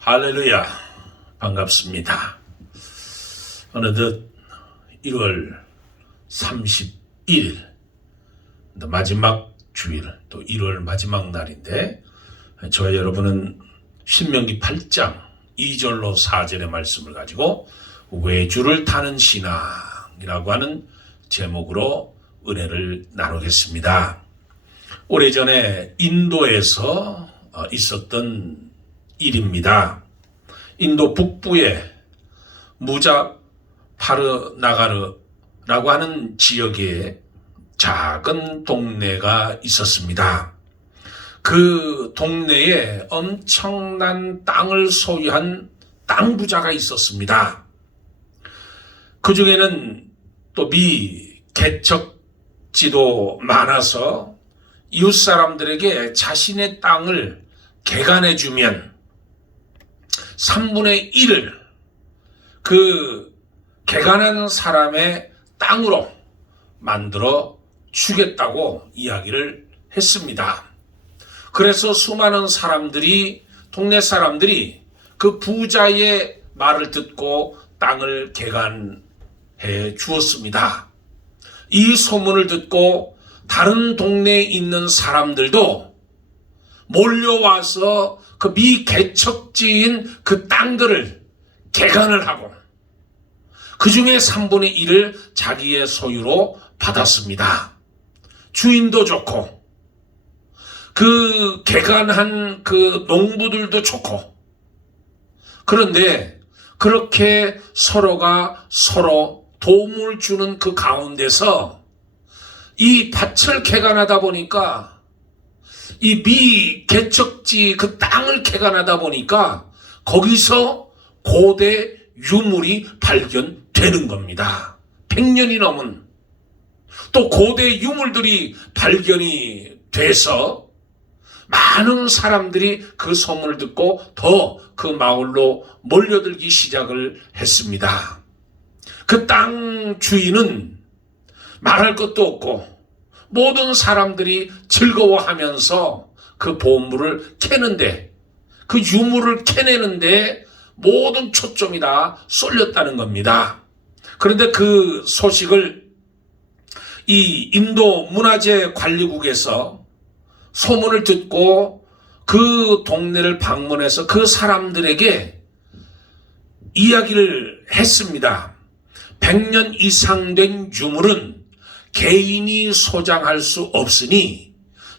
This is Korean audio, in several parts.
할렐루야, 반갑습니다. 어느덧 1월 31일 마지막 주일, 또 1월 마지막 날인데, 저와 여러분은 신명기 8장 2절로 4절의 말씀을 가지고 외주를 타는 신앙이라고 하는 제목으로 은혜를 나누겠습니다. 오래전에 인도에서 있었던 일입니다. 인도 북부에 무자파르나가르라고 하는 지역에 작은 동네가 있었습니다. 그 동네에 엄청난 땅을 소유한 땅 부자가 있었습니다. 그 중에는 또 미개척지도 많아서 이웃 사람들에게 자신의 땅을 개간해주면 3분의 1을 그 개간한 사람의 땅으로 만들어 주겠다고 이야기를 했습니다. 그래서 수많은 사람들이, 동네 사람들이 그 부자의 말을 듣고 땅을 개간해 주었습니다. 이 소문을 듣고 다른 동네에 있는 사람들도 몰려와서 그 미개척지인 그 땅들을 개간을 하고 그 중에 3분의 1을 자기의 소유로 받았습니다. 주인도 좋고 그 개간한 그 농부들도 좋고, 그런데 그렇게 서로가 서로 도움을 주는 그 가운데서 이 밭을 개간하다 보니까, 이 미개척지 그 땅을 개간하다 보니까 거기서 고대 유물이 발견되는 겁니다. 100년이 넘은 또 고대 유물들이 발견이 돼서 많은 사람들이 그 소문을 듣고 더 그 마을로 몰려들기 시작을 했습니다. 그 땅 주인은 말할 것도 없고 모든 사람들이 즐거워하면서 그 보물을 캐는데, 그 유물을 캐내는데 모든 초점이 다 쏠렸다는 겁니다. 그런데 그 소식을 이 인도 문화재 관리국에서 소문을 듣고 그 동네를 방문해서 그 사람들에게 이야기를 했습니다. 100년 이상 된 유물은 개인이 소장할 수 없으니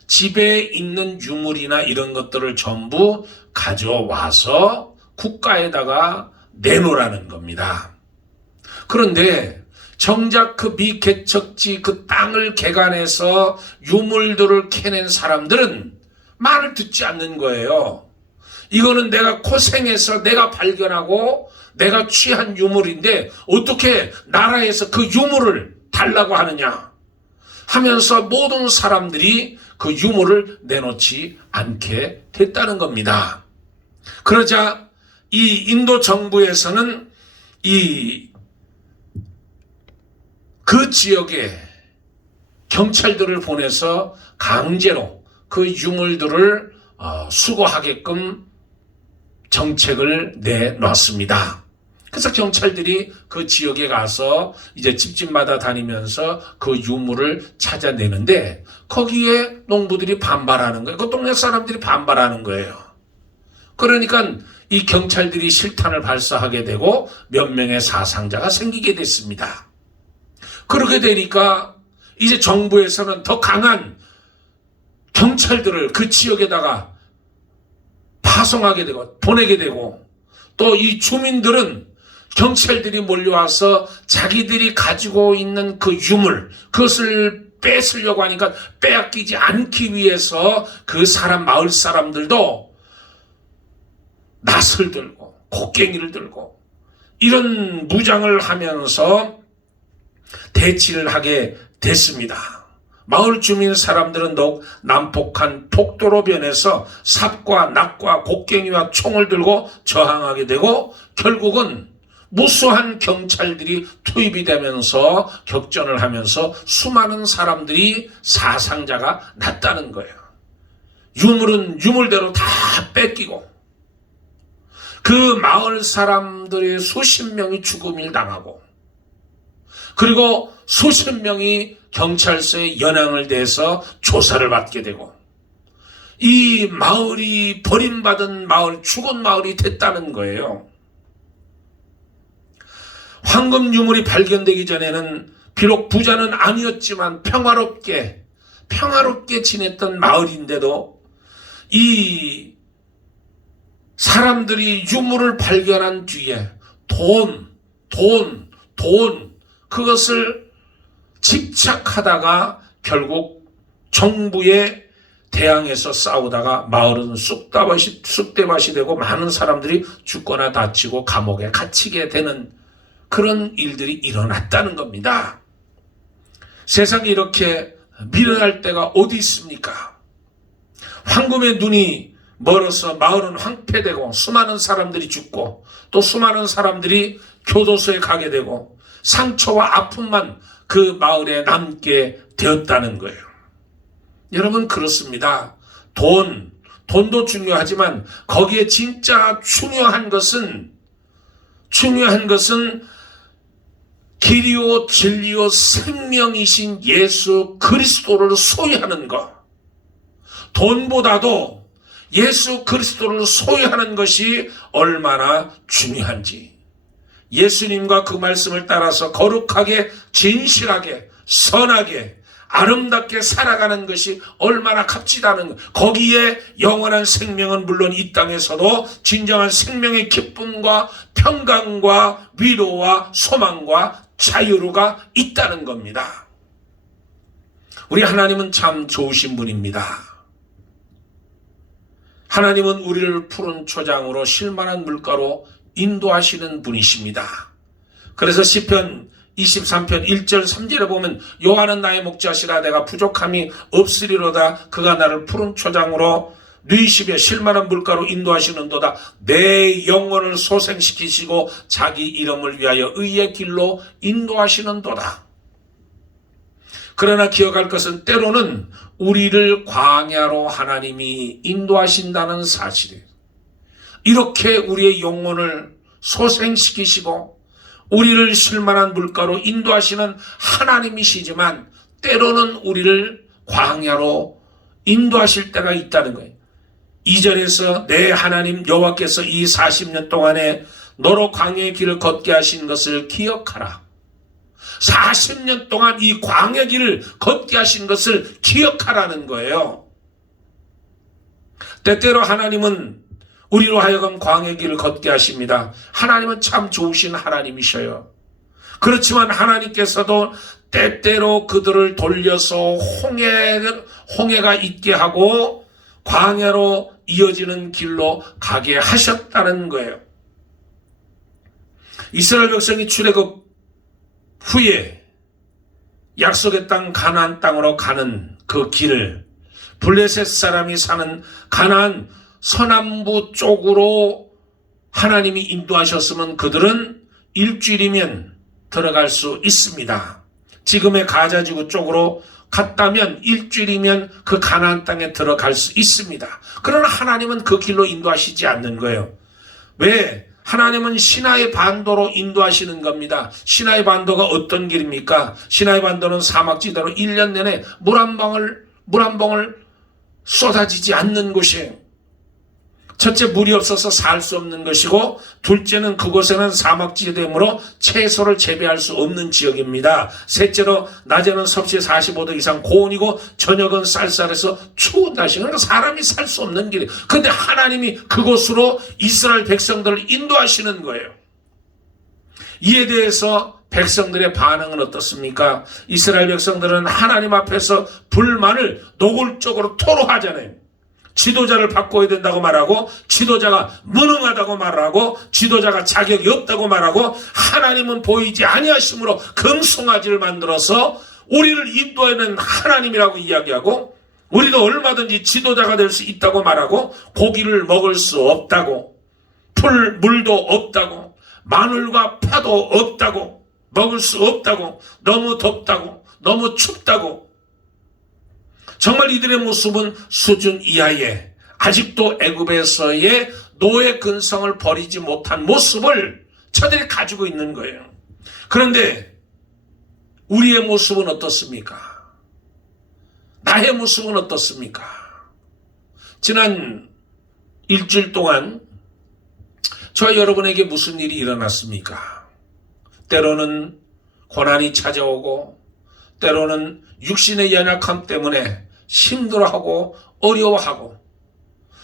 집에 있는 유물이나 이런 것들을 전부 가져와서 국가에다가 내놓으라는 겁니다. 그런데 정작 그 미개척지 그 땅을 개간해서 유물들을 캐낸 사람들은 말을 듣지 않는 거예요. 이거는 내가 고생해서 내가 발견하고 내가 취한 유물인데 어떻게 나라에서 그 유물을 달라고 하느냐 하면서 모든 사람들이 그 유물을 내놓지 않게 됐다는 겁니다. 그러자 이 인도 정부에서는 그 지역에 경찰들을 보내서 강제로 그 유물들을 수거하게끔 정책을 내놨습니다. 그래서 경찰들이 그 지역에 가서 이제 집집마다 다니면서 그 유물을 찾아내는데 거기에 농부들이 반발하는 거예요. 그 동네 사람들이 반발하는 거예요. 그러니까 이 경찰들이 실탄을 발사하게 되고 몇 명의 사상자가 생기게 됐습니다. 그렇게 되니까 이제 정부에서는 더 강한 경찰들을 그 지역에다가 파송하게 되고 보내게 되고, 또 이 주민들은 경찰들이 몰려와서 자기들이 가지고 있는 그 유물, 그것을 뺏으려고 하니까 빼앗기지 않기 위해서 그 마을 사람들도 낫을 들고 곡괭이를 들고 이런 무장을 하면서 대치를 하게 됐습니다. 마을 주민 사람들은 더욱 난폭한 폭도로 변해서 삽과 낙과 곡괭이와 총을 들고 저항하게 되고 결국은 무수한 경찰들이 투입이 되면서 격전을 하면서 수많은 사람들이 사상자가 났다는 거예요. 유물은 유물대로 다 뺏기고, 그 마을 사람들의 수십 명이 죽음을 당하고, 그리고 수십 명이 경찰서에 연행을 대서 조사를 받게 되고, 이 마을이 버림받은 마을, 죽은 마을이 됐다는 거예요. 황금 유물이 발견되기 전에는 비록 부자는 아니었지만 평화롭게 지냈던 마을인데도 이 사람들이 유물을 발견한 뒤에 돈, 그것을 집착하다가 결국 정부에 대항해서 싸우다가 마을은 쑥대밭이 되고 많은 사람들이 죽거나 다치고 감옥에 갇히게 되는 그런 일들이 일어났다는 겁니다. 세상이 이렇게 미련할 때가 어디 있습니까? 황금의 눈이 멀어서 마을은 황폐되고 수많은 사람들이 죽고 또 수많은 사람들이 교도소에 가게 되고 상처와 아픔만 그 마을에 남게 되었다는 거예요. 여러분, 그렇습니다. 돈도 중요하지만 거기에 진짜 중요한 것은 길이요 진리요 생명이신 예수 그리스도를 소유하는 것. 돈보다도 예수 그리스도를 소유하는 것이 얼마나 중요한지, 예수님과 그 말씀을 따라서 거룩하게 진실하게 선하게 아름답게 살아가는 것이 얼마나 값지다는 것. 거기에 영원한 생명은 물론 이 땅에서도 진정한 생명의 기쁨과 평강과 위로와 소망과 자유가 있다는 겁니다. 우리 하나님은 참 좋으신 분입니다. 하나님은 우리를 푸른 초장으로 쉴만한 물가로 인도하시는 분이십니다. 그래서 시편 23편 1절 3절에 보면 여호와는 나의 목자시라 내가 부족함이 없으리로다 그가 나를 푸른 초장으로 누이시며 쉴만한 물가로 인도하시는도다 내 영혼을 소생시키시고 자기 이름을 위하여 의의 길로 인도하시는도다. 그러나 기억할 것은 때로는 우리를 광야로 하나님이 인도하신다는 사실이에요. 이렇게 우리의 영혼을 소생시키시고 우리를 쉴만한 물가로 인도하시는 하나님이시지만 때로는 우리를 광야로 인도하실 때가 있다는 거예요. 2절에서 내 하나님 여호와께서 이 40년 동안에 너로 광야의 길을 걷게 하신 것을 기억하라. 40년 동안 이 광야 길을 걷게 하신 것을 기억하라는 거예요. 때때로 하나님은 우리로 하여금 광야 길을 걷게 하십니다. 하나님은 참 좋으신 하나님이셔요. 그렇지만 하나님께서도 때때로 그들을 돌려서 홍해가 있게 하고 광야로 이어지는 길로 가게 하셨다는 거예요. 이스라엘 백성이 출애굽 후에 약속의 땅 가나안 땅으로 가는 그 길을 블레셋 사람이 사는 가나안 서남부 쪽으로 하나님이 인도하셨으면 그들은 일주일이면 들어갈 수 있습니다. 지금의 가자지구 쪽으로 갔다면 일주일이면 그 가나안 땅에 들어갈 수 있습니다. 그러나 하나님은 그 길로 인도하시지 않는 거예요. 왜? 하나님은 시나이 반도로 인도하시는 겁니다. 시나이 반도가 어떤 길입니까? 시나이 반도는 사막지대로 1년 내내 물 한 방울 쏟아지지 않는 곳이에요. 첫째, 물이 없어서 살 수 없는 것이고, 둘째는 그곳에는 사막지대이므로 채소를 재배할 수 없는 지역입니다. 셋째로 낮에는 섭씨 45도 이상 고온이고 저녁은 쌀쌀해서 추운 날씨. 그러니까 사람이 살 수 없는 길이에요. 그런데 하나님이 그곳으로 이스라엘 백성들을 인도하시는 거예요. 이에 대해서 백성들의 반응은 어떻습니까? 이스라엘 백성들은 하나님 앞에서 불만을 노골적으로 토로하잖아요. 지도자를 바꿔야 된다고 말하고, 지도자가 무능하다고 말하고, 지도자가 자격이 없다고 말하고, 하나님은 보이지 아니하심으로 금송아지를 만들어서 우리를 인도하는 하나님이라고 이야기하고, 우리도 얼마든지 지도자가 될 수 있다고 말하고, 고기를 먹을 수 없다고, 물도 없다고, 마늘과 파도 없다고, 먹을 수 없다고, 너무 덥다고, 너무 춥다고. 정말 이들의 모습은 수준 이하에 아직도 애굽에서의 노예 근성을 버리지 못한 모습을 저들이 가지고 있는 거예요. 그런데 우리의 모습은 어떻습니까? 나의 모습은 어떻습니까? 지난 일주일 동안 저와 여러분에게 무슨 일이 일어났습니까? 때로는 고난이 찾아오고, 때로는 육신의 연약함 때문에 힘들어하고 어려워하고,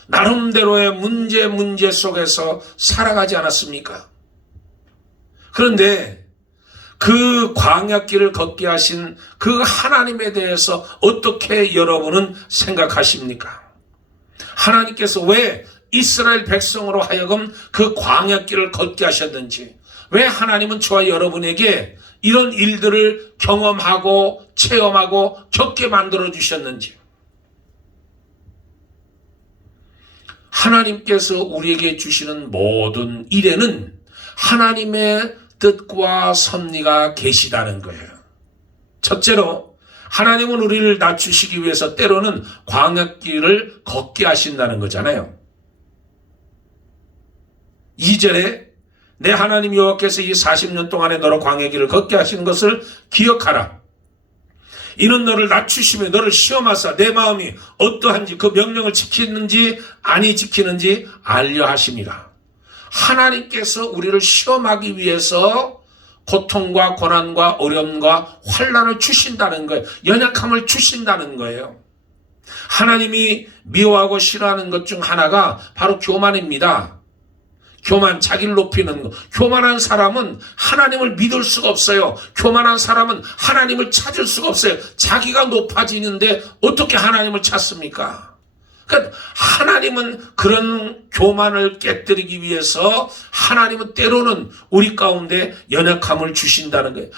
나름대로의 문제 속에서 살아가지 않았습니까? 그런데 그 광야길을 걷게 하신 그 하나님에 대해서 어떻게 여러분은 생각하십니까? 하나님께서 왜 이스라엘 백성으로 하여금 그 광야길을 걷게 하셨는지, 왜 하나님은 저와 여러분에게 이런 일들을 경험하고 체험하고 겪게 만들어 주셨는지, 하나님께서 우리에게 주시는 모든 일에는 하나님의 뜻과 섭리가 계시다는 거예요. 첫째로 하나님은 우리를 낮추시기 위해서 때로는 광야길을 걷게 하신다는 거잖아요. 2절에 내 하나님 여호와께서 이 40년 동안에 너로 광야길을 걷게 하신 것을 기억하라. 이는 너를 낮추시며 너를 시험하사 내 마음이 어떠한지 그 명령을 지키는지 아니 지키는지 알려 하심이라. 하나님께서 우리를 시험하기 위해서 고통과 고난과 어려움과 환난을 주신다는 거예요. 연약함을 주신다는 거예요. 하나님이 미워하고 싫어하는 것 중 하나가 바로 교만입니다. 교만, 자기를 높이는 것. 교만한 사람은 하나님을 믿을 수가 없어요. 교만한 사람은 하나님을 찾을 수가 없어요. 자기가 높아지는데 어떻게 하나님을 찾습니까? 그러니까 하나님은 그런 교만을 깨뜨리기 위해서 하나님은 때로는 우리 가운데 연약함을 주신다는 거예요.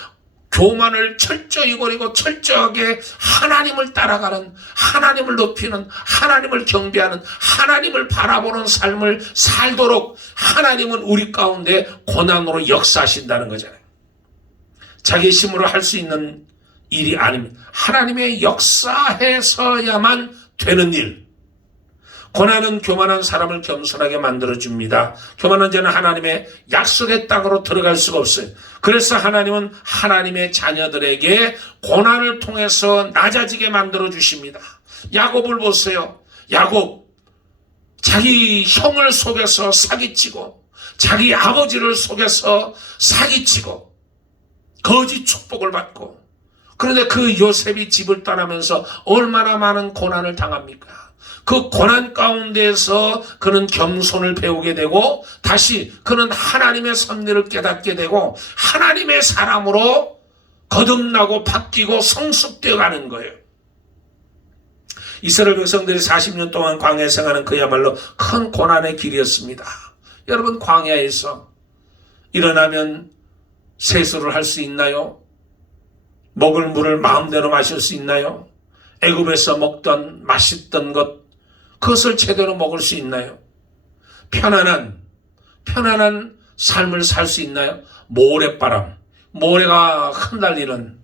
교만을 철저히 버리고 철저하게 하나님을 따라가는, 하나님을 높이는, 하나님을 경배하는, 하나님을 바라보는 삶을 살도록 하나님은 우리 가운데 고난으로 역사하신다는 거잖아요. 자기 힘으로 할 수 있는 일이 아닙니다. 하나님의 역사해서야만 되는 일. 고난은 교만한 사람을 겸손하게 만들어줍니다. 교만한 자는 하나님의 약속의 땅으로 들어갈 수가 없어요. 그래서 하나님은 하나님의 자녀들에게 고난을 통해서 낮아지게 만들어주십니다. 야곱을 보세요. 야곱, 자기 형을 속여서 사기치고 자기 아버지를 속여서 사기치고 거짓 축복을 받고, 그런데 그 요셉이 집을 떠나면서 얼마나 많은 고난을 당합니까? 그 고난 가운데에서 그는 겸손을 배우게 되고 다시 그는 하나님의 섭리를 깨닫게 되고 하나님의 사람으로 거듭나고 바뀌고 성숙되어 가는 거예요. 이스라엘 백성들이 40년 동안 광야에 생활하는 그야말로 큰 고난의 길이었습니다. 여러분, 광야에서 일어나면 세수를 할 수 있나요? 먹을 물을 마음대로 마실 수 있나요? 애굽에서 먹던 맛있던 것, 그것을 제대로 먹을 수 있나요? 편안한 삶을 살 수 있나요? 모래바람, 모래가 흩날리는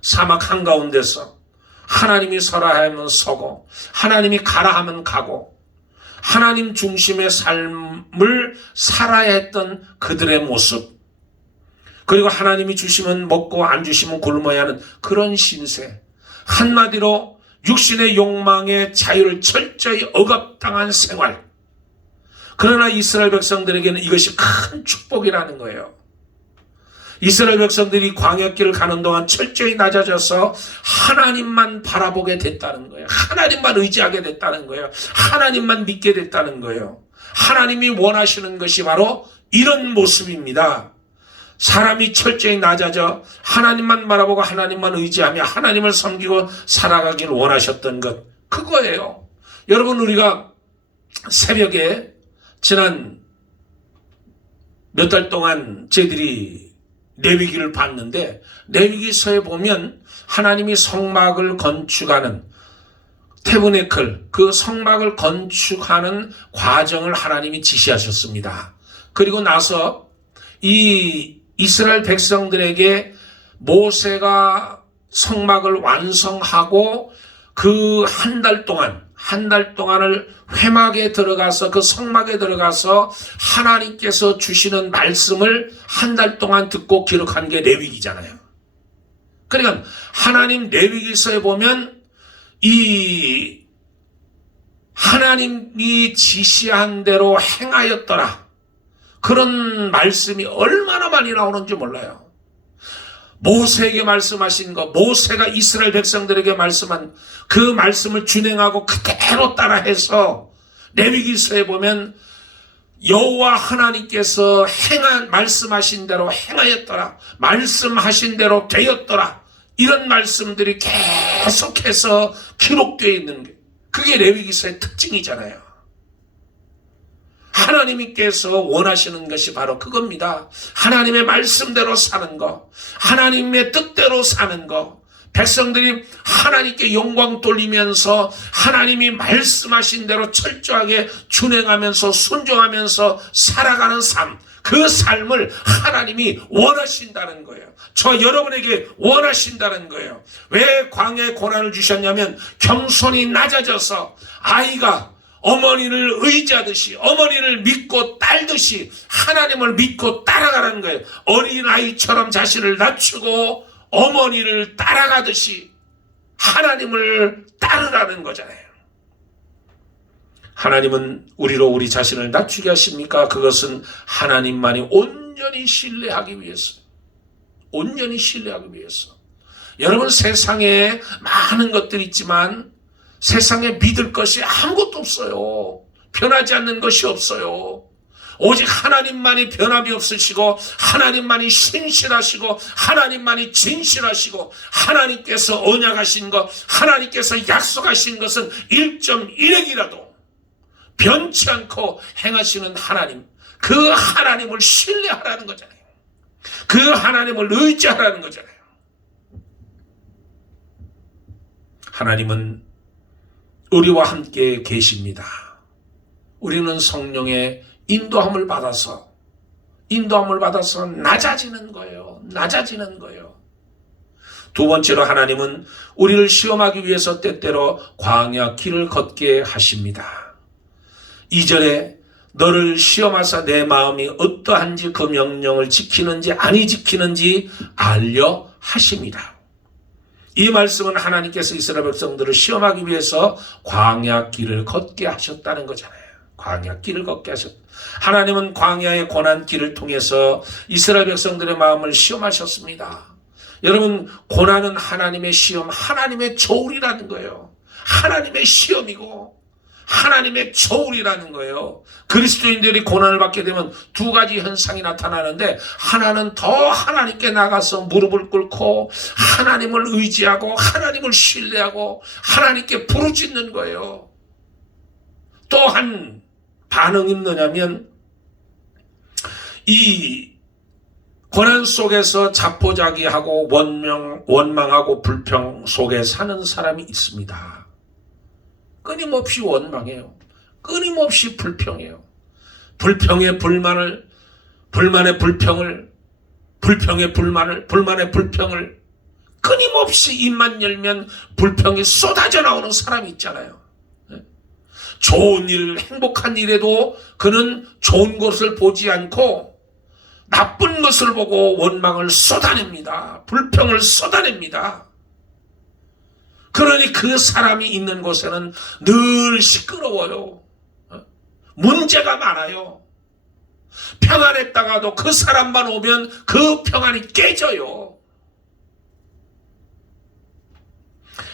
사막 한가운데서 하나님이 서라 하면 서고 하나님이 가라 하면 가고 하나님 중심의 삶을 살아야 했던 그들의 모습, 그리고 하나님이 주시면 먹고 안 주시면 굶어야 하는 그런 신세, 한마디로 육신의 욕망의 자유를 철저히 억압당한 생활. 그러나 이스라엘 백성들에게는 이것이 큰 축복이라는 거예요. 이스라엘 백성들이 광야길을 가는 동안 철저히 낮아져서 하나님만 바라보게 됐다는 거예요. 하나님만 의지하게 됐다는 거예요. 하나님만 믿게 됐다는 거예요. 하나님이 원하시는 것이 바로 이런 모습입니다. 사람이 철저히 낮아져 하나님만 바라보고 하나님만 의지하며 하나님을 섬기고 살아가길 원하셨던 것, 그거예요. 여러분, 우리가 새벽에 지난 몇 달 동안 저희들이 레위기를 봤는데, 레위기서에 보면 하나님이 성막을 건축하는 태브네클, 그 성막을 건축하는 과정을 하나님이 지시하셨습니다. 그리고 나서 이 이스라엘 백성들에게 모세가 성막을 완성하고 그 한 달 동안 한 달 동안을 회막에 들어가서 그 성막에 들어가서 하나님께서 주시는 말씀을 한 달 동안 듣고 기록한 게 레위기잖아요. 그러니까 하나님 레위기서에 보면 이 하나님이 지시한 대로 행하였더라, 그런 말씀이 얼마나 많이 나오는지 몰라요. 모세에게 말씀하신 것, 모세가 이스라엘 백성들에게 말씀한 그 말씀을 준행하고 그대로 따라해서 레위기서에 보면 여호와 하나님께서 말씀하신 대로 행하였더라, 말씀하신 대로 되었더라, 이런 말씀들이 계속해서 기록되어 있는 게 그게 레위기서의 특징이잖아요. 하나님께서 원하시는 것이 바로 그겁니다. 하나님의 말씀대로 사는 거, 하나님의 뜻대로 사는 거, 백성들이 하나님께 영광 돌리면서 하나님이 말씀하신 대로 철저하게 준행하면서 순종하면서 살아가는 삶, 그 삶을 하나님이 원하신다는 거예요. 저 여러분에게 원하신다는 거예요. 왜 광야에 고난을 주셨냐면 겸손히 낮아져서 아이가 어머니를 의지하듯이, 어머니를 믿고 딸듯이 하나님을 믿고 따라가는 거예요. 어린아이처럼 자신을 낮추고 어머니를 따라가듯이 하나님을 따르라는 거잖아요. 하나님은 우리로 우리 자신을 낮추게 하십니까? 그것은 하나님만이 온전히 신뢰하기 위해서, 온전히 신뢰하기 위해서. 여러분, 세상에 많은 것들이 있지만 세상에 믿을 것이 아무것도 없어요. 변하지 않는 것이 없어요. 오직 하나님만이 변함이 없으시고, 하나님만이 신실하시고, 하나님만이 진실하시고, 하나님께서 언약하신 것, 하나님께서 약속하신 것은 1.1핵이라도 변치 않고 행하시는 하나님, 그 하나님을 신뢰하라는 거잖아요. 그 하나님을 의지하라는 거잖아요. 하나님은 우리와 함께 계십니다. 우리는 성령의 인도함을 받아서 낮아지는 거예요. 낮아지는 거예요. 두 번째로 하나님은 우리를 시험하기 위해서 때때로 광야 길을 걷게 하십니다. 2절에 너를 시험하사 내 마음이 어떠한지 그 명령을 지키는지 아니 지키는지 알려 하십니다. 이 말씀은 하나님께서 이스라엘 백성들을 시험하기 위해서 광야 길을 걷게 하셨다는 거잖아요. 광야 길을 걷게 하셨다. 하나님은 광야의 고난길을 통해서 이스라엘 백성들의 마음을 시험하셨습니다. 여러분, 고난은 하나님의 시험, 하나님의 저울이라는 거예요. 하나님의 시험이고 하나님의 저울이라는 거예요. 그리스도인들이 고난을 받게 되면 두 가지 현상이 나타나는데, 하나는 더 하나님께 나가서 무릎을 꿇고 하나님을 의지하고 하나님을 신뢰하고 하나님께 부르짖는 거예요. 또 한 반응이 뭐냐면, 이 고난 속에서 자포자기하고 원망하고 불평 속에 사는 사람이 있습니다. 끊임없이 원망해요. 끊임없이 불평해요. 불평의 불만을, 불만의 불평을, 불평의 불만을, 불만의 불평을 끊임없이 입만 열면 불평이 쏟아져 나오는 사람이 있잖아요. 좋은 일, 행복한 일에도 그는 좋은 것을 보지 않고 나쁜 것을 보고 원망을 쏟아냅니다. 불평을 쏟아냅니다. 그러니 그 사람이 있는 곳에는 늘 시끄러워요. 문제가 많아요. 평안했다가도 그 사람만 오면 그 평안이 깨져요.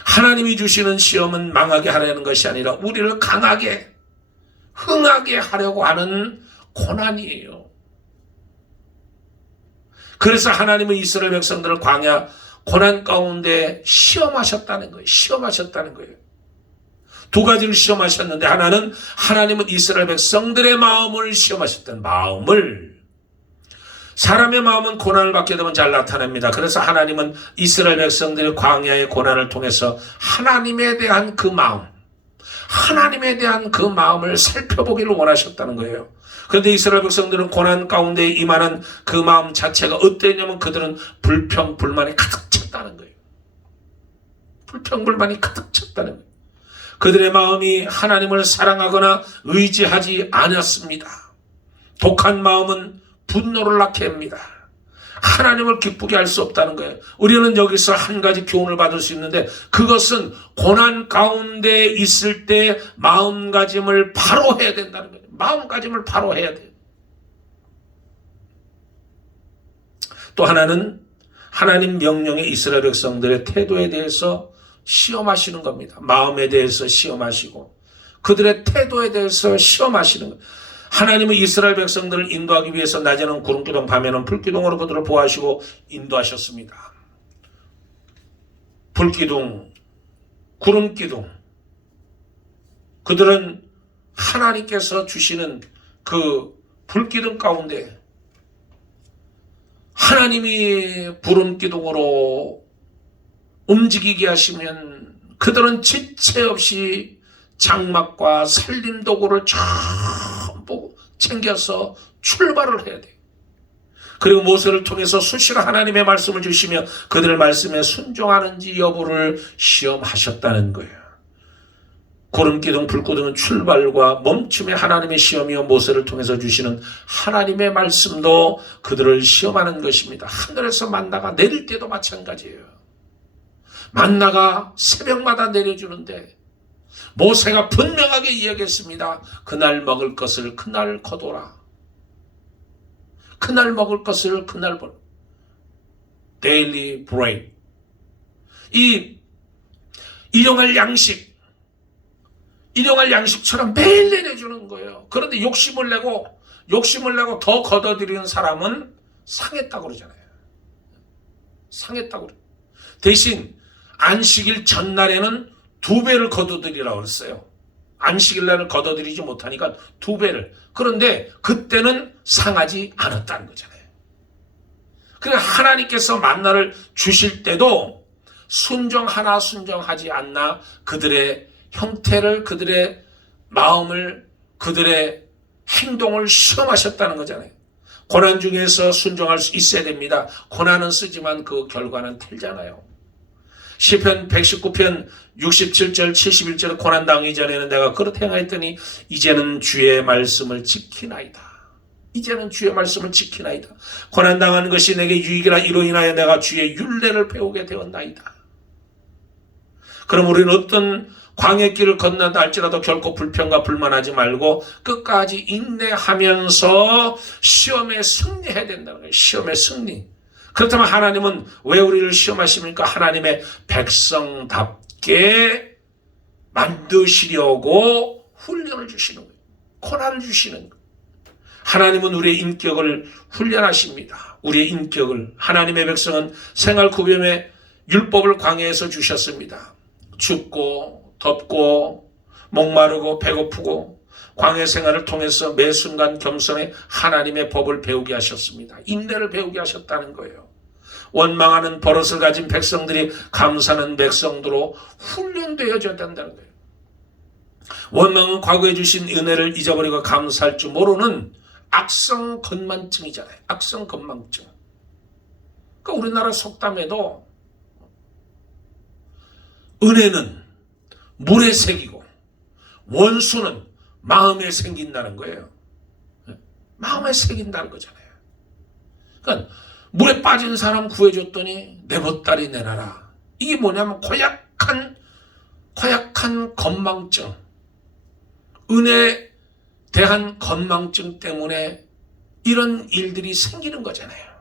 하나님이 주시는 시험은 망하게 하려는 것이 아니라 우리를 강하게, 흥하게 하려고 하는 고난이에요. 그래서 하나님은 이스라엘 백성들을 광야 고난 가운데 시험하셨다는 거예요. 시험하셨다는 거예요. 두 가지를 시험하셨는데, 하나는 하나님은 이스라엘 백성들의 마음을 시험하셨던 마음을, 사람의 마음은 고난을 받게 되면 잘 나타납니다. 그래서 하나님은 이스라엘 백성들의 광야의 고난을 통해서 하나님에 대한 그 마음, 하나님에 대한 그 마음을 살펴보기를 원하셨다는 거예요. 그런데 이스라엘 백성들은 고난 가운데 임하는 그 마음 자체가 어땠냐면, 그들은 불평, 불만이 가득 찼다는 거예요. 불평, 불만이 가득 찼다는 거예요. 그들의 마음이 하나님을 사랑하거나 의지하지 않았습니다. 독한 마음은 분노를 낳게 합니다. 하나님을 기쁘게 할 수 없다는 거예요. 우리는 여기서 한 가지 교훈을 받을 수 있는데, 그것은 고난 가운데 있을 때 마음가짐을 바로 해야 된다는 거예요. 마음가짐을 바로 해야 돼요. 또 하나는 하나님 명령의 이스라엘 백성들의 태도에 대해서 시험하시는 겁니다. 마음에 대해서 시험하시고 그들의 태도에 대해서 시험하시는 거예요. 하나님은 이스라엘 백성들을 인도하기 위해서 낮에는 구름기둥, 밤에는 불기둥으로 그들을 보호하시고 인도하셨습니다. 불기둥, 구름기둥, 그들은 하나님께서 주시는 그 불기둥 가운데 하나님이 구름기둥으로 움직이게 하시면 그들은 지체 없이 장막과 살림도구를 전부 챙겨서 출발을 해야 돼요. 그리고 모세를 통해서 수시로 하나님의 말씀을 주시며 그들의 말씀에 순종하는지 여부를 시험하셨다는 거예요. 구름기둥, 불기둥은 출발과 멈춤의 하나님의 시험이요, 모세를 통해서 주시는 하나님의 말씀도 그들을 시험하는 것입니다. 하늘에서 만나가 내릴 때도 마찬가지예요. 만나가 새벽마다 내려주는데 모세가 분명하게 이야기했습니다. 그날 먹을 것을 그날 거둬라. 그날 먹을 것을 그날 벌. Daily bread. 이 일용할 양식처럼 매일 내려주는 거예요. 그런데 욕심을 내고 더 걷어들이는 사람은 상했다고 그러잖아요. 상했다고 그래요. 대신 안식일 전날에는 2배를 거둬들이라고 그랬어요. 안식일 날을 거둬들이지 못하니까 2배를. 그런데 그때는 상하지 않았다는 거잖아요. 그러니까 하나님께서 만나를 주실 때도 순종하나 순종하지 않나 그들의 형태를, 그들의 마음을, 그들의 행동을 시험하셨다는 거잖아요. 고난 중에서 순종할 수 있어야 됩니다. 고난은 쓰지만 그 결과는 틀잖아요. 시편 119편 67절 71절 고난당하기 전에는 내가 그렇게 행하였더니 이제는 주의 말씀을 지키나이다. 이제는 주의 말씀을 지키나이다. 고난당하는 것이 내게 유익이라 이로 인하여 내가 주의 율례를 배우게 되었나이다. 그럼 우리는 어떤 광야길을 건넌다 할지라도 결코 불평과 불만하지 말고 끝까지 인내하면서 시험에 승리해야 된다는 거예요. 시험에 승리. 그렇다면 하나님은 왜 우리를 시험하십니까? 하나님의 백성답게 만드시려고 훈련을 주시는 거예요. 고난을 주시는 거예요. 하나님은 우리의 인격을 훈련하십니다. 우리의 인격을. 하나님의 백성은 생활 구별의 율법을 광야에서 주셨습니다. 춥고 덥고 목마르고 배고프고 광야 생활을 통해서 매 순간 겸손해 하나님의 법을 배우게 하셨습니다. 인내를 배우게 하셨다는 거예요. 원망하는 버릇을 가진 백성들이 감사하는 백성들로 훈련되어져야 된다는 거예요. 원망은 과거에 주신 은혜를 잊어버리고 감사할 줄 모르는 악성 건망증이잖아요. 악성 건망증. 그러니까 우리나라 속담에도 은혜는 물에 새기고 원수는 마음에 생긴다는 거예요. 마음에 새긴다는 거잖아요. 그러니까 물에 빠진 사람 구해줬더니 내 보따리 내놔라. 이게 뭐냐면 고약한 건망증. 은혜에 대한 건망증 때문에 이런 일들이 생기는 거잖아요.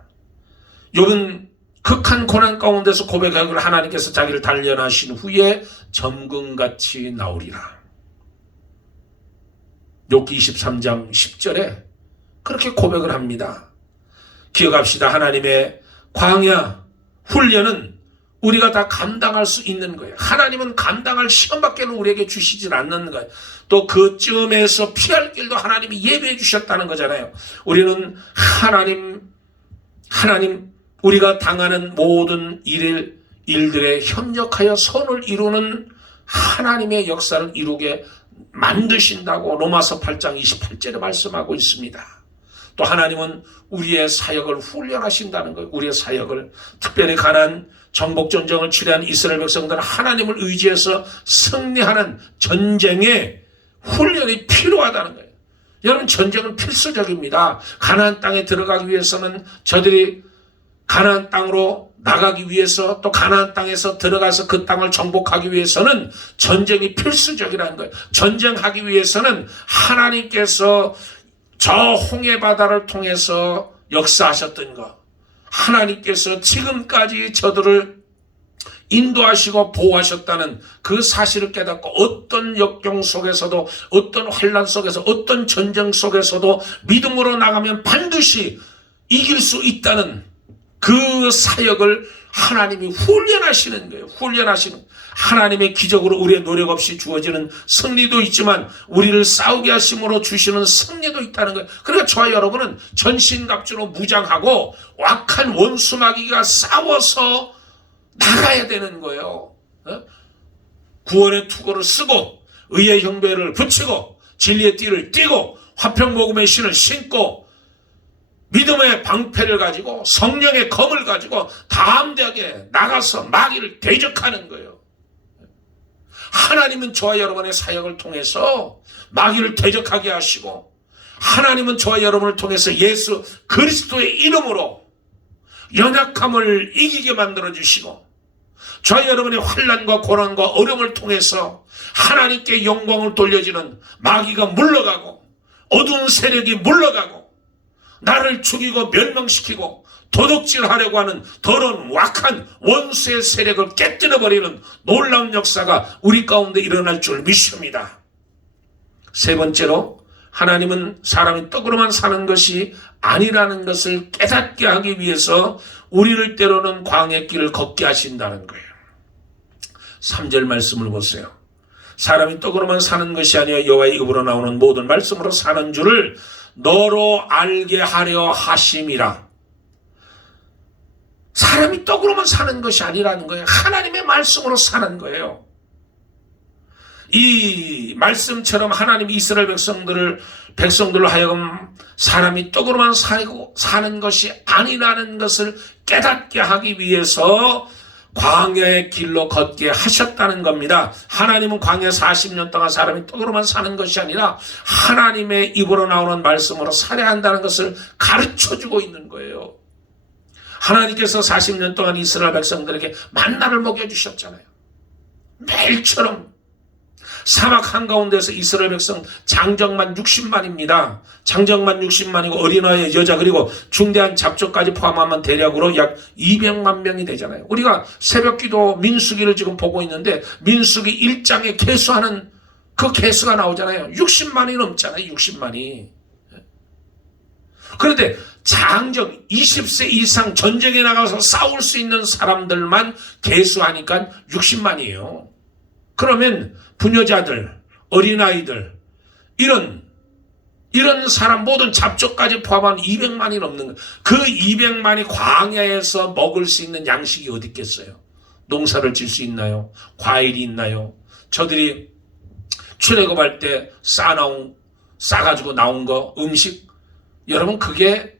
욥은 극한 고난 가운데서 고백하기를 하나님께서 자기를 단련하신 후에 점금같이 나오리라. 욥기 23장 10절에 그렇게 고백을 합니다. 기억합시다. 하나님의 광야 훈련은 우리가 다 감당할 수 있는 거예요. 하나님은 감당할 시험밖에는 우리에게 주시질 않는 거예요. 또 그쯤에서 피할 길도 하나님이 예비해 주셨다는 거잖아요. 우리는 하나님 우리가 당하는 모든 일들에 협력하여 선을 이루는 하나님의 역사를 이루게 만드신다고 로마서 8장 28절에 말씀하고 있습니다. 또 하나님은 우리의 사역을 훈련하신다는 거예요. 우리의 사역을 특별히 가난 정복 전쟁을 치르한 이스라엘 백성들은 하나님을 의지해서 승리하는 전쟁에 훈련이 필요하다는 거예요. 여러분, 전쟁은 필수적입니다. 가나안 땅에 들어가기 위해서는, 저들이 가나안 땅으로 나가기 위해서, 또 가나안 땅에서 들어가서 그 땅을 정복하기 위해서는 전쟁이 필수적이라는 거예요. 전쟁하기 위해서는 하나님께서 저 홍해 바다를 통해서 역사하셨던 것, 하나님께서 지금까지 저들을 인도하시고 보호하셨다는 그 사실을 깨닫고, 어떤 역경 속에서도, 어떤 환난 속에서, 어떤 전쟁 속에서도 믿음으로 나가면 반드시 이길 수 있다는 그 사역을 하나님이 훈련하시는 거예요. 훈련하시는, 하나님의 기적으로 우리의 노력 없이 주어지는 승리도 있지만 우리를 싸우게 하심으로 주시는 승리도 있다는 거예요. 그러니까 저와 여러분은 전신갑주로 무장하고 악한 원수 마귀가 싸워서 나가야 되는 거예요. 구원의 투구를 쓰고 의의 형배를 붙이고 진리의 띠를 띠고 화평복음의 신을 신고 믿음의 방패를 가지고 성령의 검을 가지고 담대하게 나가서 마귀를 대적하는 거예요. 하나님은 저와 여러분의 사역을 통해서 마귀를 대적하게 하시고, 하나님은 저와 여러분을 통해서 예수 그리스도의 이름으로 연약함을 이기게 만들어주시고, 저와 여러분의 환난과 고난과 어려움을 통해서 하나님께 영광을 돌려지는 마귀가 물러가고, 어두운 세력이 물러가고, 나를 죽이고 멸망시키고 도둑질하려고 하는 더러운 악한 원수의 세력을 깨뜨려버리는 놀라운 역사가 우리 가운데 일어날 줄 믿습니다. 세 번째로, 하나님은 사람이 떡으로만 사는 것이 아니라는 것을 깨닫게 하기 위해서 우리를 때로는 광야의 길을 걷게 하신다는 거예요. 3절 말씀을 보세요. 사람이 떡으로만 사는 것이 아니라 여호와의 입으로 나오는 모든 말씀으로 사는 줄을 너로 알게 하려 하심이라. 사람이 떡으로만 사는 것이 아니라는 거예요. 하나님의 말씀으로 사는 거예요. 이 말씀처럼 하나님 이스라엘 백성들로 하여금 사람이 떡으로만 사는 것이 아니라는 것을 깨닫게 하기 위해서 광야의 길로 걷게 하셨다는 겁니다. 하나님은 광야 40년 동안 사람이 떡으로만 사는 것이 아니라 하나님의 입으로 나오는 말씀으로 살아야 한다는 것을 가르쳐주고 있는 거예요. 하나님께서 40년 동안 이스라엘 백성들에게 만나를 먹여주셨잖아요. 매일처럼 사막 한가운데서 이스라엘 백성 장정만 60만입니다. 장정만 60만이고 어린아이, 여자, 그리고 중대한 잡초까지 포함하면 대략으로 약 200만 명이 되잖아요. 우리가 새벽기도 민수기를 지금 보고 있는데 민수기 1장에 계수하는 그 계수가 나오잖아요. 60만이 넘잖아요. 60만이. 그런데 장정 20세 이상 전쟁에 나가서 싸울 수 있는 사람들만 계수하니까 60만이에요. 그러면 부녀자들, 어린아이들, 이런 사람 모든 잡초까지 포함한 200만이 넘는 거예요. 그 200만이 광야에서 먹을 수 있는 양식이 어디 있겠어요? 농사를 질 수 있나요? 과일이 있나요? 저들이 출애굽할 때 싸가지고 나온 거, 음식, 여러분 그게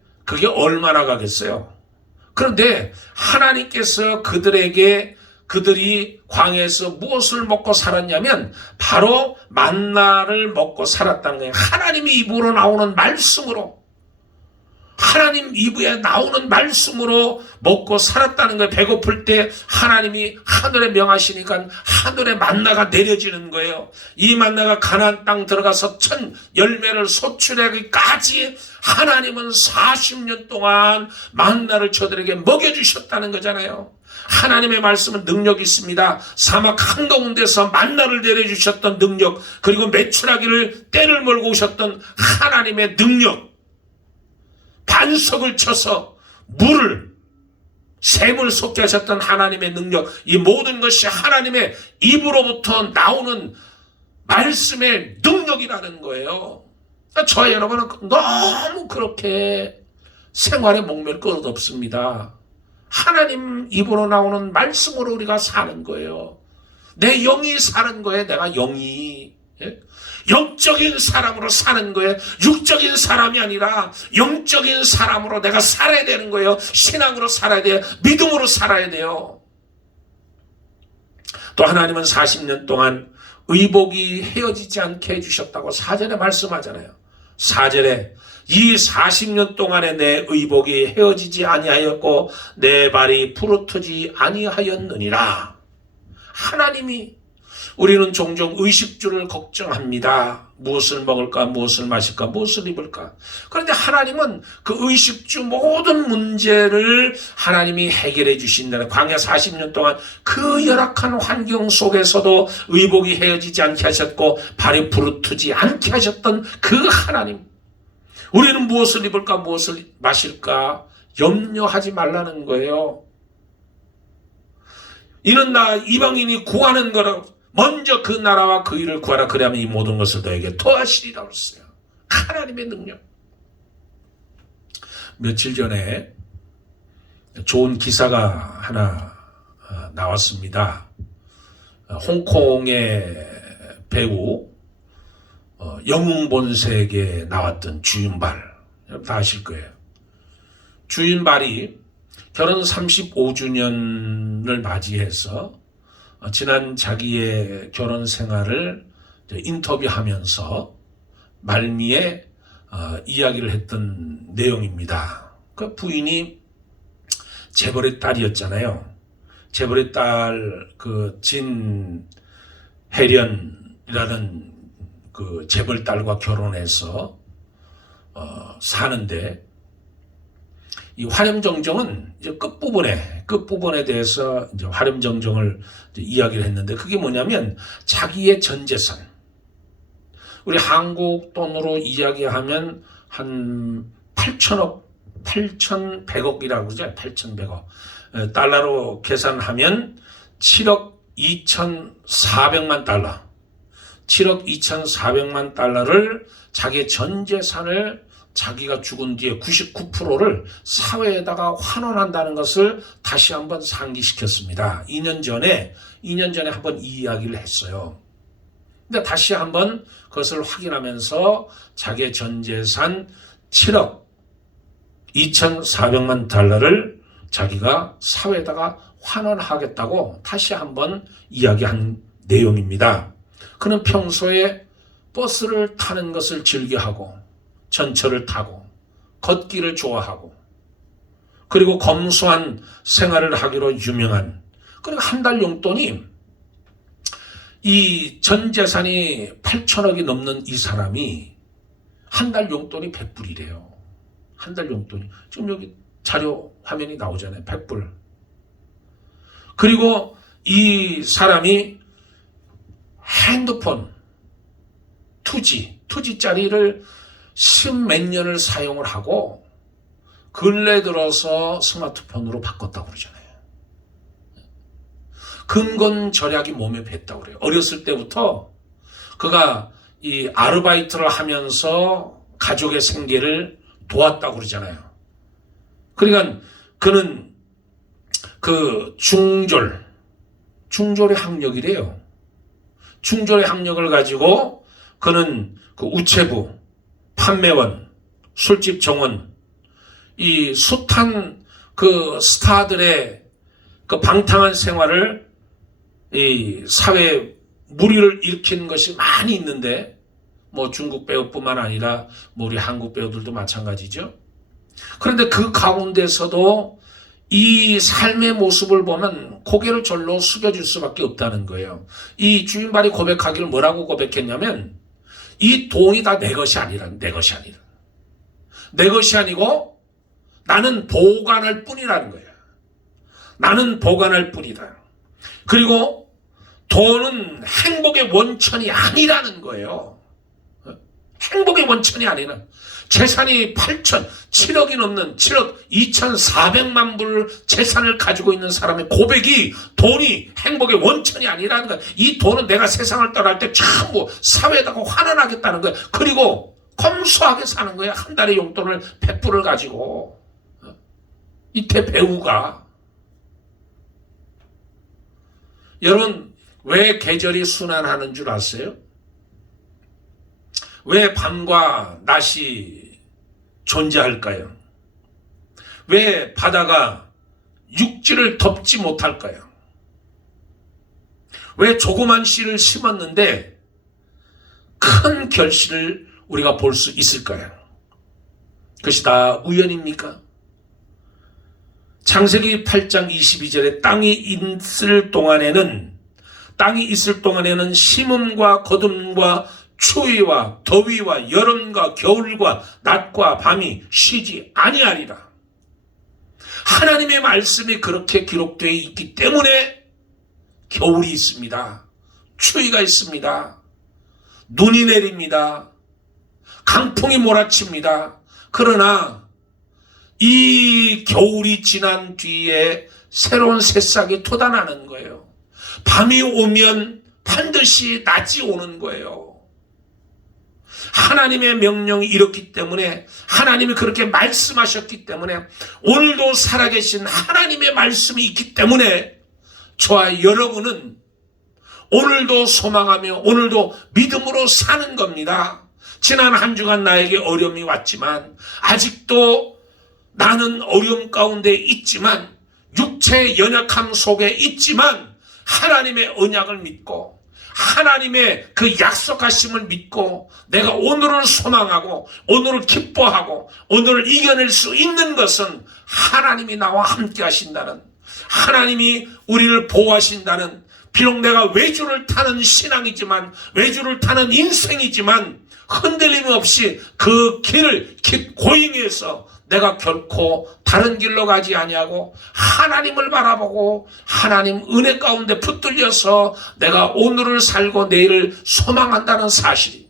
얼마나 가겠어요? 그런데 하나님께서 그들이 광야에서 무엇을 먹고 살았냐면 바로 만나를 먹고 살았다는 거예요. 하나님의 입으로 나오는 말씀으로, 하나님 입에 나오는 말씀으로 먹고 살았다는 거예요. 배고플 때 하나님이 하늘에 명하시니까 하늘에 만나가 내려지는 거예요. 이 만나가 가나안 땅 들어가서 천 열매를 소출하기까지 하나님은 40년 동안 만나를 저들에게 먹여주셨다는 거잖아요. 하나님의 말씀은 능력이 있습니다. 사막 한가운데서 만나를 내려주셨던 능력, 그리고 메추라기를 때를 몰고 오셨던 하나님의 능력, 반석을 쳐서 샘을 솟게 하셨던 하나님의 능력, 이 모든 것이 하나님의 입으로부터 나오는 말씀의 능력이라는 거예요. 저와 여러분은 너무 그렇게 생활에 목맬 것 없습니다. 하나님 입으로 나오는 말씀으로 우리가 사는 거예요. 내 영이 사는 거예요. 내가 영이. 영적인 사람으로 사는 거예요. 육적인 사람이 아니라 영적인 사람으로 내가 살아야 되는 거예요. 신앙으로 살아야 돼요. 믿음으로 살아야 돼요. 또 하나님은 40년 동안 의복이 헤어지지 않게 해주셨다고 4절에 말씀하잖아요. 4절에 이 40년 동안에 내 의복이 헤어지지 아니하였고 내 발이 부르트지 아니하였느니라. 하나님이, 우리는 종종 의식주를 걱정합니다. 무엇을 먹을까, 무엇을 마실까, 무엇을 입을까. 그런데 하나님은 그 의식주 모든 문제를 하나님이 해결해 주신다는, 광야 40년 동안 그 열악한 환경 속에서도 의복이 헤어지지 않게 하셨고 발이 부르트지 않게 하셨던 그 하나님, 우리는 무엇을 입을까, 무엇을 마실까 염려하지 말라는 거예요. 이는 나 이방인이 구하는 거라. 먼저 그 나라와 그 일을 구하라. 그리하면 이 모든 것을 너에게 더하시리라고 했어요. 하나님의 능력. 며칠 전에 좋은 기사가 하나 나왔습니다. 홍콩의 배우 영웅본색에 나왔던 주윤발, 다 아실 거예요. 주윤발이 결혼 35주년을 맞이해서 지난 자기의 결혼 생활을 인터뷰하면서 말미에 이야기를 했던 내용입니다. 그 부인이 재벌의 딸이었잖아요. 재벌의 딸 그 진혜련이라는 그 재벌 딸과 결혼해서 사는데, 이 화렴정정은 이제 끝부분에 대해서 이제 화렴정정을 이제 이야기를 했는데, 그게 뭐냐면 자기의 전 재산, 우리 한국 돈으로 이야기하면 한 8,100억이라고 그러죠. 8,100억. 달러로 계산하면 7억 2,400만 달러. 7억 2,400만 달러를 자기의 전 재산을 자기가 죽은 뒤에 99%를 사회에다가 환원한다는 것을 다시 한번 상기시켰습니다. 2년 전에 한번 이 이야기를 했어요. 근데 다시 한번 그것을 확인하면서 자기의 전 재산 7억 2,400만 달러를 자기가 사회에다가 환원하겠다고 다시 한번 이야기한 내용입니다. 그는 평소에 버스를 타는 것을 즐겨하고 전철을 타고 걷기를 좋아하고 그리고 검소한 생활을 하기로 유명한, 그리고 한 달 용돈이, 이 전 재산이 8천억이 넘는 이 사람이 한 달 용돈이 100불이래요. 한 달 용돈이. 지금 여기 자료 화면이 나오잖아요. 100불. 그리고 이 사람이 핸드폰 투지짜리를 10몇 년을 사용을 하고 근래 들어서 스마트폰으로 바꿨다고 그러잖아요. 근건 절약이 몸에 뱄다고 그래요. 어렸을 때부터 그가 이 아르바이트를 하면서 가족의 생계를 도왔다고 그러잖아요. 그러니까 그는 그 중졸의 학력이래요. 중졸의 학력을 가지고 그는 그 우체부, 판매원, 술집 정원, 이 숱한 그 스타들의 그 방탕한 생활을, 이 사회에 무리를 일으킨 것이 많이 있는데, 뭐 중국 배우뿐만 아니라 뭐 우리 한국 배우들도 마찬가지죠. 그런데 그 가운데서도 이 삶의 모습을 보면 고개를 절로 숙여줄 수밖에 없다는 거예요. 이 주인발이 고백하기를 뭐라고 고백했냐면, 이 돈이 다 내 것이 아니라, 내 것이 아니고 나는 보관할 뿐이라는 거예요. 나는 보관할 뿐이다. 그리고 돈은 행복의 원천이 아니라는 거예요. 행복의 원천이 아니라, 재산이 7억이 넘는 7억 2,400만 불 재산을 가지고 있는 사람의 고백이 돈이 행복의 원천이 아니라는 거야. 이 돈은 내가 세상을 떠날 때 전부 사회에다가 환원하겠다는 거야. 그리고 검소하게 사는 거야. 한 달에 용돈을 100불을 가지고. 이태 배우가. 여러분, 왜 계절이 순환하는 줄 아세요? 왜 밤과 낮이 존재할까요? 왜 바다가 육지를 덮지 못할까요? 왜 조그만 씨를 심었는데 큰 결실을 우리가 볼 수 있을까요? 그것이 다 우연입니까? 창세기 8장 22절에 땅이 있을 동안에는 심음과 거둠과 추위와 더위와 여름과 겨울과 낮과 밤이 쉬지 아니하리라. 하나님의 말씀이 그렇게 기록되어 있기 때문에 겨울이 있습니다. 추위가 있습니다. 눈이 내립니다. 강풍이 몰아칩니다. 그러나 이 겨울이 지난 뒤에 새로운 새싹이 돋아나는 거예요. 밤이 오면 반드시 낮이 오는 거예요. 하나님의 명령이 이렇기 때문에, 하나님이 그렇게 말씀하셨기 때문에, 오늘도 살아계신 하나님의 말씀이 있기 때문에 저와 여러분은 오늘도 소망하며 오늘도 믿음으로 사는 겁니다. 지난 한 주간 나에게 어려움이 왔지만, 아직도 나는 어려움 가운데 있지만, 육체의 연약함 속에 있지만, 하나님의 언약을 믿고 하나님의 그 약속하심을 믿고 내가 오늘을 소망하고 오늘을 기뻐하고 오늘을 이겨낼 수 있는 것은 하나님이 나와 함께 하신다는, 하나님이 우리를 보호하신다는, 비록 내가 외주를 타는 신앙이지만, 외주를 타는 인생이지만 흔들림 없이 그 길을 고잉 해서 내가 결코 다른 길로 가지 아니하고 하나님을 바라보고 하나님 은혜 가운데 붙들려서 내가 오늘을 살고 내일을 소망한다는 사실이,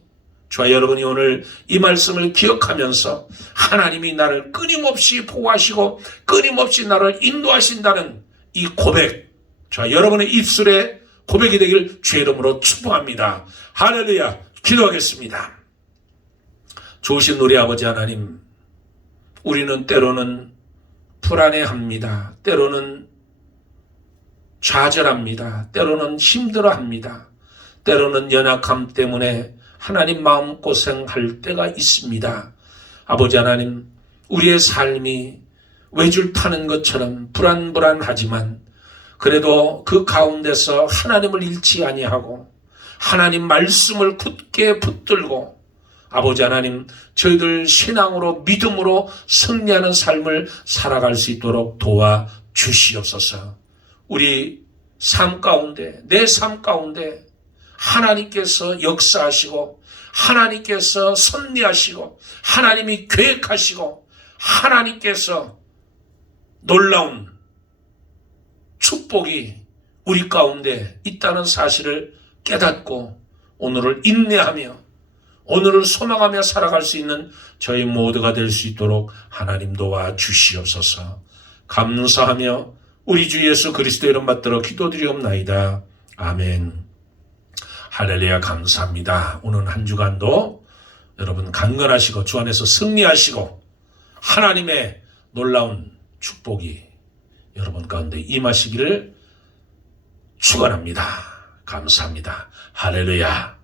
저와 여러분이 오늘 이 말씀을 기억하면서 하나님이 나를 끊임없이 보호하시고 끊임없이 나를 인도하신다는 이 고백, 저와 여러분의 입술에 고백이 되기를 주의 이름으로 축복합니다. 할렐루야. 기도하겠습니다. 좋으신 우리 아버지 하나님, 우리는 때로는 불안해합니다. 때로는 좌절합니다. 때로는 힘들어합니다. 때로는 연약함 때문에 하나님 마음고생할 때가 있습니다. 아버지 하나님, 우리의 삶이 외줄 타는 것처럼 불안불안하지만 그래도 그 가운데서 하나님을 잃지 아니하고 하나님 말씀을 굳게 붙들고 아버지 하나님, 저희들 신앙으로 믿음으로 승리하는 삶을 살아갈 수 있도록 도와주시옵소서. 우리 삶 가운데, 내 삶 가운데 하나님께서 역사하시고 하나님께서 섭리하시고 하나님이 계획하시고 하나님께서 놀라운 축복이 우리 가운데 있다는 사실을 깨닫고 오늘을 인내하며 오늘을 소망하며 살아갈 수 있는 저희 모두가 될 수 있도록 하나님 도와주시옵소서. 감사하며 우리 주 예수 그리스도의 이름 받들어 기도드리옵나이다. 아멘. 할렐루야. 감사합니다. 오늘 한 주간도 여러분 강건하시고 주 안에서 승리하시고 하나님의 놀라운 축복이 여러분 가운데 임하시기를 축원합니다. 감사합니다. 할렐루야.